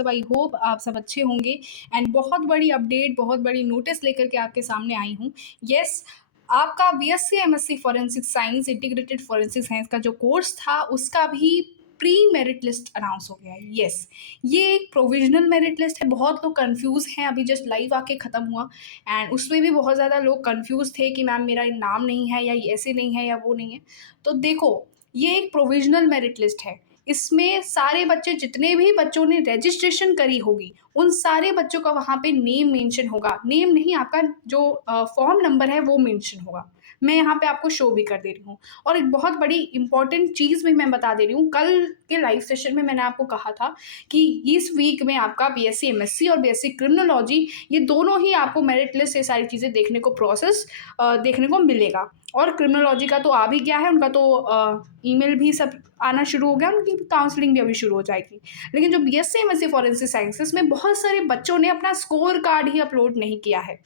सब I hope आप सब अच्छे होंगे एंड बहुत बड़ी अपडेट, बहुत बड़ी नोटिस लेकर के आपके सामने आई हूँ। यस, आपका BSc MSc forensic science integrated forensic science का जो कोर्स था उसका भी प्री मेरिट लिस्ट अनाउंस हो गया है। यस, ये एक प्रोविजनल मेरिट लिस्ट है। बहुत लोग कंफ्यूज हैं, अभी जस्ट लाइव आके ख़त्म हुआ एंड उसमें भी बहुत ज़्यादा लोग कंफ्यूज थे कि मैम मेरा नाम नहीं है या ये ऐसे नहीं है या वो नहीं है। तो देखो, ये एक प्रोविजनल मेरिट लिस्ट है। इसमें सारे बच्चे, जितने भी बच्चों ने रजिस्ट्रेशन करी होगी, उन सारे बच्चों का वहाँ पे नेम मेंशन होगा। नेम नहीं, आपका जो फॉर्म नंबर है वो मेंशन होगा। मैं यहाँ पे आपको शो भी कर दे रही हूँ। और एक बहुत बड़ी इंपॉर्टेंट चीज़ भी मैं बता दे रही हूँ। कल के लाइव सेशन में मैंने आपको कहा था कि इस वीक में आपका बीएससी एमएससी और बीएससी क्रिमिनोलॉजी, ये दोनों ही आपको मेरिट लिस्ट, ये सारी चीज़ें देखने को प्रोसेस देखने को मिलेगा। और क्रिमिनोलॉजी का तो आ भी गया है, उनका तो ईमेल भी सब आना शुरू हो गया, उनकी काउंसलिंग भी अभी शुरू हो जाएगी। लेकिन जो बीएससी एमएससी फॉरेंसिक साइंसेस में बहुत सारे बच्चों ने अपना स्कोर कार्ड ही अपलोड नहीं किया है।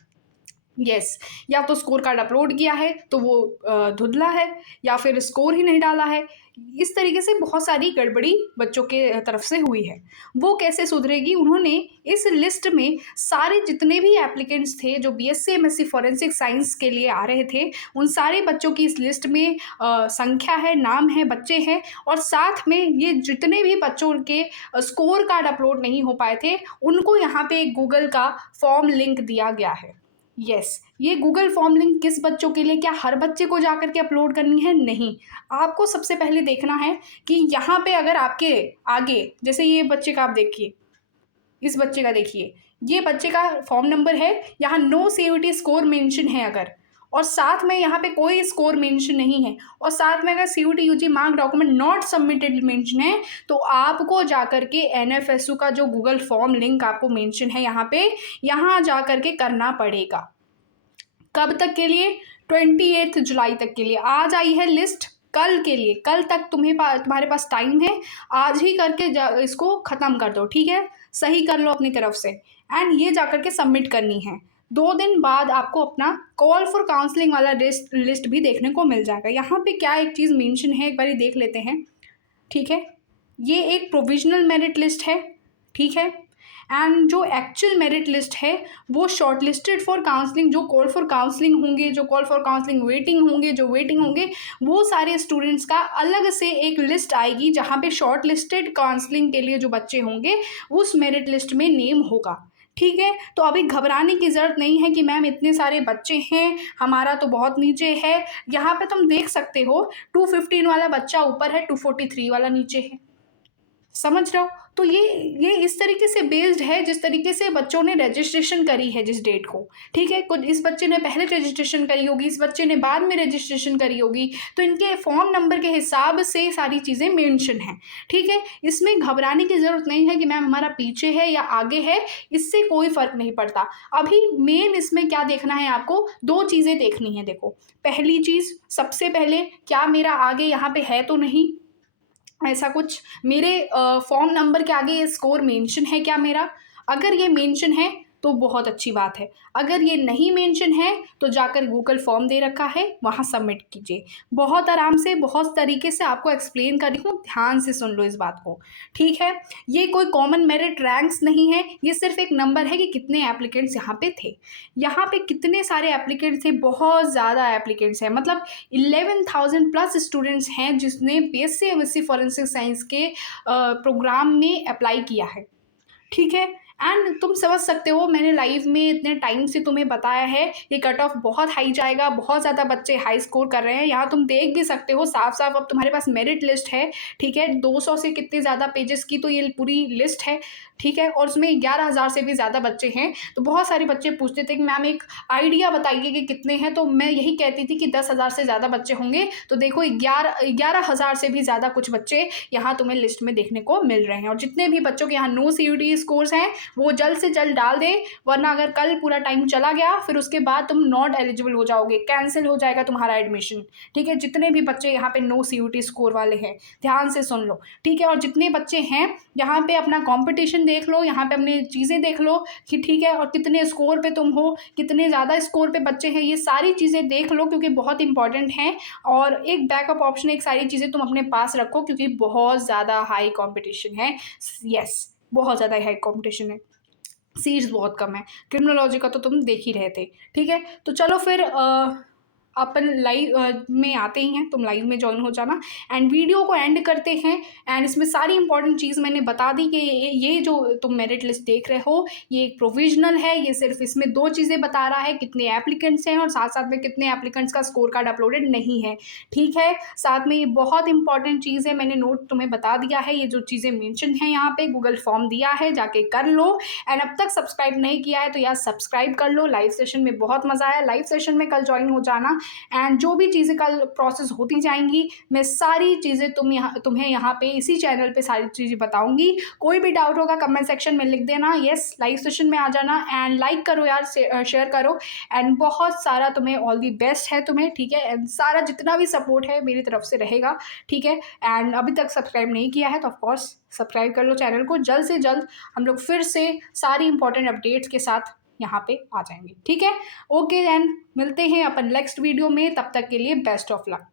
यस, या तो स्कोर कार्ड अपलोड किया है तो वो धुंधला है, या फिर स्कोर ही नहीं डाला है। इस तरीके से बहुत सारी गड़बड़ी बच्चों के तरफ से हुई है। वो कैसे सुधरेगी? उन्होंने इस लिस्ट में सारे जितने भी एप्लीकेंट्स थे जो बीएससी एमएससी फॉरेंसिक साइंस के लिए आ रहे थे, उन सारे बच्चों की इस लिस्ट में संख्या है, नाम है, बच्चे हैं। और साथ में ये जितने भी बच्चों के स्कोर कार्ड अपलोड नहीं हो पाए थे, उनको यहाँ पे एक गूगल का फॉर्म लिंक दिया गया है। यस, ये गूगल फॉर्म लिंक किस बच्चों के लिए? क्या हर बच्चे को जा करके अपलोड करनी है? नहीं, आपको सबसे पहले देखना है कि यहाँ पे अगर आपके आगे, जैसे ये बच्चे का आप देखिए, इस बच्चे का देखिए, ये बच्चे का फॉर्म नंबर है, यहाँ नो सीयूटी स्कोर मेंशन है अगर, और साथ में यहाँ पे कोई स्कोर मेंशन नहीं है, और साथ में अगर CUET UG mark document not submitted mention है, तो आपको जाकर के एनएफएसयू का जो गूगल फॉर्म लिंक आपको मेंशन है यहाँ पे, यहाँ जा करके करना पड़ेगा। कब तक के लिए? 28 जुलाई तक के लिए। आज आई है लिस्ट, कल के लिए, कल तक तुम्हारे पास टाइम है। आज ही करके इसको ख़त्म कर दो, ठीक है? सही कर लो अपनी तरफ से एंड ये जा करके सबमिट करनी है। 2 दिन बाद आपको अपना कॉल फॉर काउंसलिंग वाला लिस्ट भी देखने को मिल जाएगा। यहाँ पे क्या एक चीज़ मेंशन है, एक बारी देख लेते हैं, ठीक है? ये एक प्रोविजनल मेरिट लिस्ट है, ठीक है? एंड जो एक्चुअल मेरिट लिस्ट है वो शॉर्ट लिस्टेड फॉर काउंसलिंग, जो कॉल फॉर काउंसलिंग होंगे, जो कॉल फॉर काउंसलिंग वेटिंग होंगे, जो वेटिंग होंगे, वो सारे स्टूडेंट्स का अलग से एक लिस्ट आएगी जहाँ पे शॉर्ट लिस्टेड काउंसलिंग के लिए जो बच्चे होंगे उस मेरिट लिस्ट में नेम होगा, ठीक है? तो अभी घबराने की ज़रूरत नहीं है कि मैम इतने सारे बच्चे हैं, हमारा तो बहुत नीचे है। यहाँ पे तुम देख सकते हो 215 वाला बच्चा ऊपर है, 243 वाला नीचे है। समझ रहे हो? तो ये इस तरीके से बेस्ड है जिस तरीके से बच्चों ने रजिस्ट्रेशन करी है जिस डेट को, ठीक है? कुछ इस बच्चे ने पहले रजिस्ट्रेशन करी होगी, इस बच्चे ने बाद में रजिस्ट्रेशन करी होगी, तो इनके फॉर्म नंबर के हिसाब से सारी चीज़ें मेंशन हैं, ठीक है? इसमें घबराने की ज़रूरत नहीं है कि मैम हमारा पीछे है या आगे है, इससे कोई फ़र्क नहीं पड़ता। अभी मेन इसमें क्या देखना है आपको? 2 चीज़ें देखनी है। देखो, पहली चीज़, सबसे पहले, क्या मेरा आगे यहाँ पे है तो नहीं ऐसा कुछ? मेरे फॉर्म नंबर के आगे ये स्कोर मेंशन है क्या मेरा? अगर ये मेंशन है तो बहुत अच्छी बात है। अगर ये नहीं मेंशन है तो जाकर गूगल फॉर्म दे रखा है, वहाँ सबमिट कीजिए। बहुत आराम से, बहुत तरीके से आपको एक्सप्लेन कर रही हूँ, ध्यान से सुन लो इस बात को, ठीक है? ये कोई कॉमन मेरिट रैंक्स नहीं है, ये सिर्फ एक नंबर है कि कितने एप्लीकेंट्स यहाँ पे थे। यहाँ पे कितने सारे एप्लीकेंट्स थे? बहुत ज़्यादा एप्लीकेंट्स हैं, मतलब 11,000 प्लस स्टूडेंट्स हैं जिसने बीएससी एमएससी फॉरेंसिक साइंस के प्रोग्राम में अप्लाई किया है, ठीक है? एंड तुम समझ सकते हो, मैंने लाइव में इतने टाइम से तुम्हें बताया है ये कट ऑफ बहुत हाई जाएगा, बहुत ज़्यादा बच्चे हाई स्कोर कर रहे हैं। यहाँ तुम देख भी सकते हो साफ साफ, अब तुम्हारे पास मेरिट लिस्ट है, ठीक है? 200 से कितने ज़्यादा पेजेस की तो ये पूरी लिस्ट है, ठीक है? और उसमें 11,000 से भी ज़्यादा बच्चे हैं। तो बहुत सारे बच्चे पूछते थे कि मैम एक आइडिया बताइए कि कितने हैं, तो मैं यही कहती थी कि 10,000 से ज़्यादा बच्चे होंगे। तो देखो 11,000 से भी ज़्यादा कुछ बच्चे यहाँ तुम्हें लिस्ट में देखने को मिल रहे हैं। और जितने भी बच्चों के यहाँ नो सीयूटी स्कोर्स हैं वो जल्द से जल्द डाल दें, वरना अगर कल पूरा टाइम चला गया फिर उसके बाद तुम नॉट एलिजिबल हो जाओगे, कैंसिल हो जाएगा तुम्हारा एडमिशन, ठीक है? जितने भी बच्चे यहाँ पे नो सीयूटी स्कोर वाले हैं, ध्यान से सुन लो, ठीक है? और जितने बच्चे हैं यहाँ पे अपना कंपटीशन देख लो, यहाँ पे अपनी चीज़ें देख लो कि ठीक है, और कितने स्कोर पे तुम हो, कितने ज़्यादा स्कोर पे बच्चे हैं, ये सारी चीज़ें देख लो क्योंकि बहुत इंपॉर्टेंट हैं। और एक बैकअप ऑप्शन, एक सारी चीज़ें तुम अपने पास रखो क्योंकि बहुत ज़्यादा हाई कॉम्पिटिशन है। यस, बहुत ज़्यादा हाई कॉम्पिटिशन है, सीट्स बहुत कम है। क्रिमिनोलॉजी का तो तुम देख ही रहे थे, ठीक है? तो चलो फिर अपन लाइव में आते ही हैं, तुम लाइव में जॉइन हो जाना एंड वीडियो को एंड करते हैं। एंड इसमें सारी इंपॉर्टेंट चीज़ मैंने बता दी कि ये जो तुम मेरिट लिस्ट देख रहे हो ये एक प्रोविजनल है, ये सिर्फ इसमें 2 चीज़ें बता रहा है, कितने एप्लीकेंट्स हैं और साथ-साथ में कितने एप्लीकेंट्स का स्कोर कार्ड अपलोडेड नहीं है, ठीक है? साथ में ये बहुत इंपॉर्टेंट चीज़ है, मैंने नोट तुम्हें बता दिया है, ये जो चीज़ें मेंशन हैं यहाँ पे गूगल फॉर्म दिया है, जाके कर लो। एंड अब तक सब्सक्राइब नहीं किया है तो यार सब्सक्राइब कर लो। लाइव सेशन में बहुत मज़ा आया, लाइव सेशन में कल जॉइन हो जाना एंड जो भी चीज़ें कल प्रोसेस होती जाएंगी मैं सारी चीज़ें तुम्हें यहाँ पे इसी चैनल पे सारी चीज़ें बताऊंगी। कोई भी डाउट होगा कमेंट सेक्शन में लिख देना। यस, लाइव सेशन में आ जाना एंड लाइक करो यार, शेयर करो एंड बहुत सारा तुम्हें ऑल दी बेस्ट है तुम्हें, ठीक है? एंड सारा जितना भी सपोर्ट है मेरी तरफ से रहेगा, ठीक है? एंड अभी तक सब्सक्राइब नहीं किया है तो ऑफकोर्स सब्सक्राइब कर लो चैनल को। जल्द से जल्द हम लोग फिर से सारी इंपॉर्टेंट अपडेट्स के साथ यहाँ पे आ जाएंगे, ठीक है? ओके देन, मिलते हैं अपन नेक्स्ट वीडियो में, तब तक के लिए बेस्ट ऑफ लक।